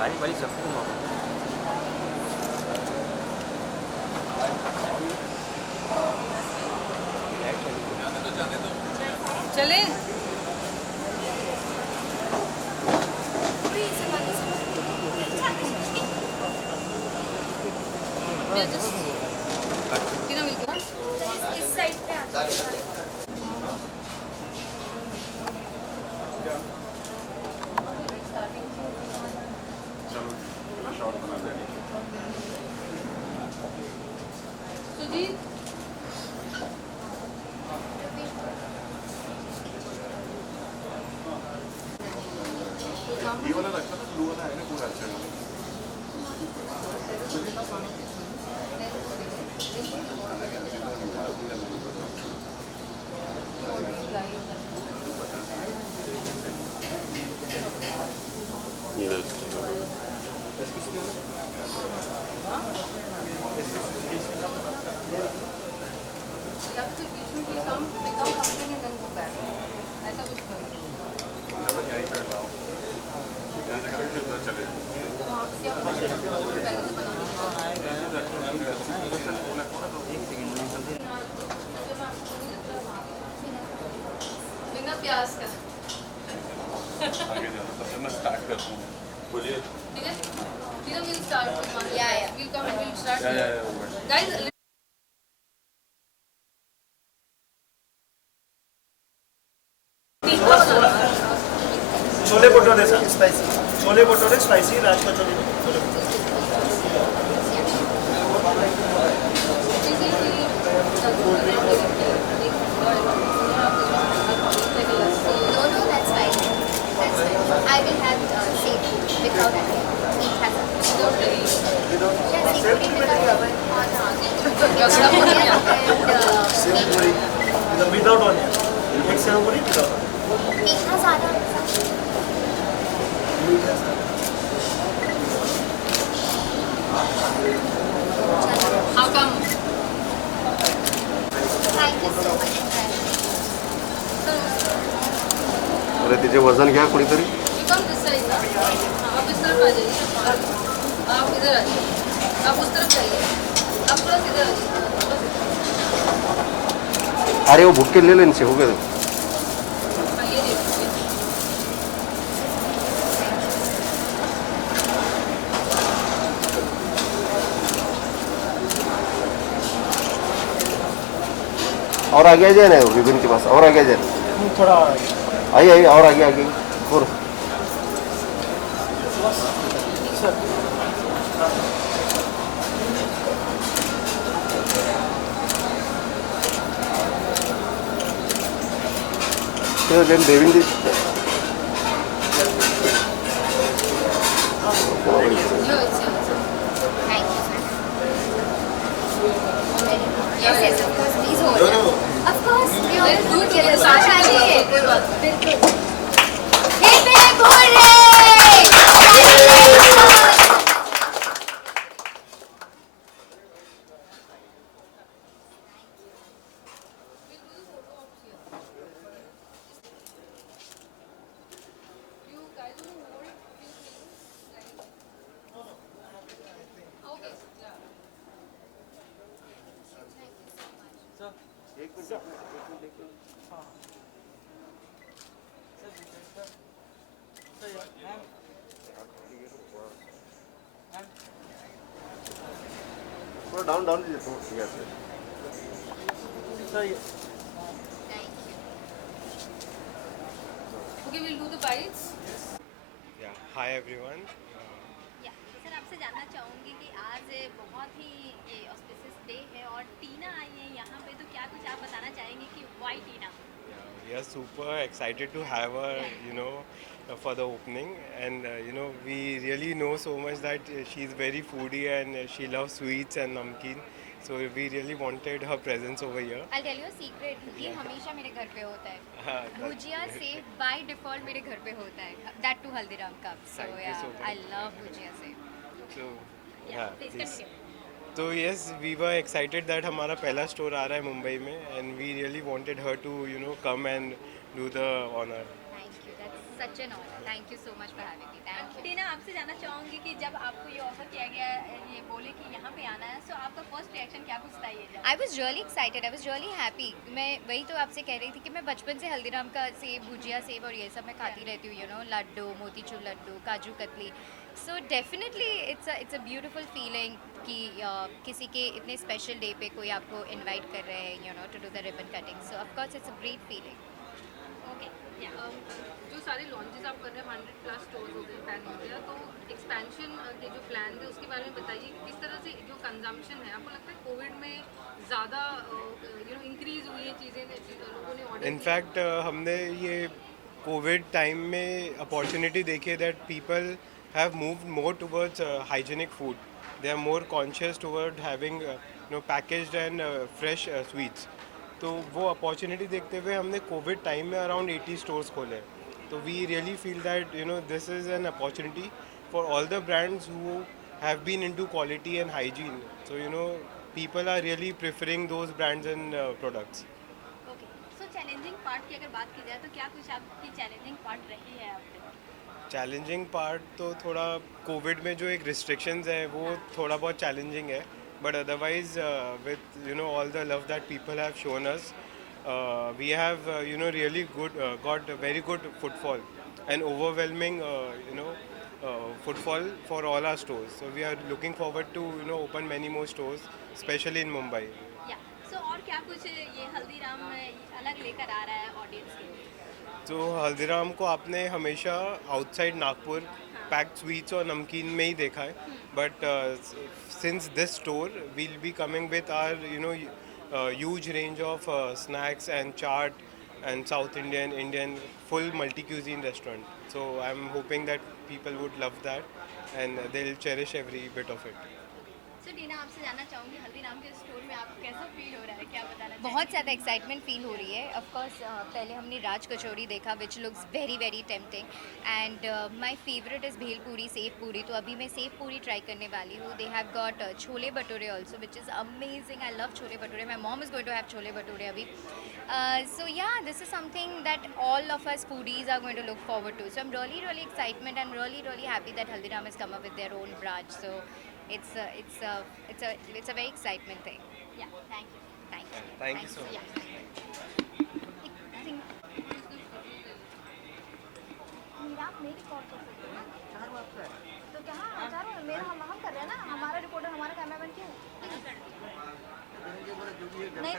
빨리 잡고 먹어. चले तीनों मिलके इस साइड पे आ जाओ। सुजीत ये वाला रखा था, ब्लू वाला है ना पूरा अच्छा है। या फिर बीच में कोई काम become something and then go back. ऐसा कुछ करो। चले हाँ, या फिर पहले से बना बिना प्याज का आगे जाना तब तक मैं स्टार्ट करता हूँ। बोलिए। ठीक है फिर we'll start from one. Yeah. We'll come and we'll start या here. Guys, chole bhature sir spicy, chole bhature स्पाइसी, राज कचौरी छोले bhature. No, no, that's fine. That's fine. I will have seafood without any meat has a yeah, seafood without save पूरी without onion, एक सेव पूरी without onion. मीठा ज़्यादा how come? Thank you so much. अरे तिचे वजन घ्या कुणीतरी. You come this side ना. हाँ, आप इस तरफ आ जाइए. आप इधर आ जाइए. आप उस तरफ जाइए. आप थोड़ा सा इधर आ जाइए. अरे वो भुक्के ले लेने से हो गए. हाँ, ये देखिए. और आगे आ जाए ना विभिन्न के पास, और आगे आ जाए. थोड़ा आइए आइए और आगे आगे और then Devin ji. Thank you, sir. Yes, yes, of course. Please hold. Of course. We always do it together. साथ में आइए. बिल्कुल. Hip hip hooray! You guys will hold few things like okay, yeah. थोड़ा down down दीजिए तो ठीक है. सर ये Thank you. Okay, we'll do the bites. Yeah, hi everyone. या सर आपसे जानना चाहूँगी कि आज बहुत ही ये ऑस्पिशियस डे है और टीना आई है यहाँ पे, तो क्या कुछ आप बताना चाहेंगे कि why Tina? We are super excited to have her, for the opening, and we really know so much that she's very foodie and she loves sweets and namkeen. So we really wanted her presence over here. I'll tell you a secret. ये हमेशा मेरे घर पे होता है. हाँ, that- भुजिया save by default मेरे घर पे होता है. That too हल्दीराम का. So Thank you yeah, so much. I love bhujia save. So Yeah, please please. continue. तो yes, we were excited that हमारा पहला स्टोर आ रहा है मुंबई में, and we really wanted her to come and do the honor. Thank you. That's such an honor. Thank you so much for having me. Thank you. टीना, आपसे जानना चाहूँगी कि जब आपको ये ऑफर किया गया, ये बोले कि यहाँ पे आना है, तो आपका फर्स्ट रिएक्शन क्या कुछ था ये जब? I was really excited. I was really happy. मैं वही तो आपसे कह रही थी कि मैं बचपन से हल्दीराम का सेब, भुजिया सेब और ये सब मैं खाती रहती हूँ, लड्डू, मोतीचूर लड्डू, काजू katli. So definitely it's a beautiful feeling कि किसी के इतने स्पेशल डे पे कोई आपको इनवाइट कर रहे हैं, to do the ribbon cutting. So of course it's a great feeling. Okay, जो सारे लॉन्चेस आप कर रहे हैं 100+ स्टोर्स हो गए पैन इंडिया, तो एक्सपेंशन के जो प्लान थे उसके बारे में बताइए. किस तरह से जो कंजम्पशन है, आपको लगता है कोविड में ज़्यादा इंक्रीज हुई है चीज़ें, लोगों ने ऑर्डर? इनफैक्ट हमने ये कोविड टाइम में अपॉर्चुनिटी देखी that people have moved more towards hygienic food. They are more conscious toward having packaged and fresh sweets. तो वो अपॉर्चुनिटी देखते हुए हमने कोविड टाइम में अराउंड 80 स्टोर्स खोले. तो we really feel that this is an opportunity for all the brands who have been into quality and hygiene. So people are really preferring those brands and products. Okay. So challenging part की अगर बात की जाए तो क्या कुछ आपकी challenging part रही है अब तक? चैलेंजिंग पार्ट तो थोड़ा कोविड में जो एक रिस्ट्रिक्शंस है वो थोड़ा बहुत चैलेंजिंग है, but otherwise with all the love that people have shown us, we have really got very good footfall and overwhelming footfall for all our stores. So we are looking forward to open many more stores, especially in Mumbai. या सो और क्या कुछ ये हल्दीराम अलग लेकर आ रहा है ऑडियंस के लिए? तो हल्दीराम को आपने हमेशा आउटसाइड नागपुर पैक्ड स्वीट्स और नमकीन में ही देखा है, but since this store will be coming with our huge range of snacks and chaat and South Indian full multi-cuisine restaurant. So I'm hoping that people would love that and they'll cherish every bit of it. सो टीना, आपसे जानना चाहूँगी हल्दीराम के स्टोर में आपको कैसा फील हो रहा है, क्या बताना चाहेंगे? बहुत ज़्यादा एक्साइटमेंट फील हो रही है. ऑफ कोर्स पहले हमने राज कचौरी देखा which looks very very tempting, and my favourite is भेल पूरी, सेव पूरी. तो अभी मैं सेव पूरी ट्राई करने वाली हूँ. They have got chole bhature also which is amazing. I love chole bhature. My mom is going to have chole bhature अभी. So yeah, this is something that all of us foodies are going to look forward to. So I'm really excited and really happy that Haldiram has come up with their own branch. So it's a very excitement thing. या thank you. Thank you. Thank you so much. आप मेरी कॉल कर सकते हो ना? तो कहाँ चारों मेरा हम कर रहे हैं ना, हमारा रिपोर्टर हमारा कैमरामैन क्यों? नहीं,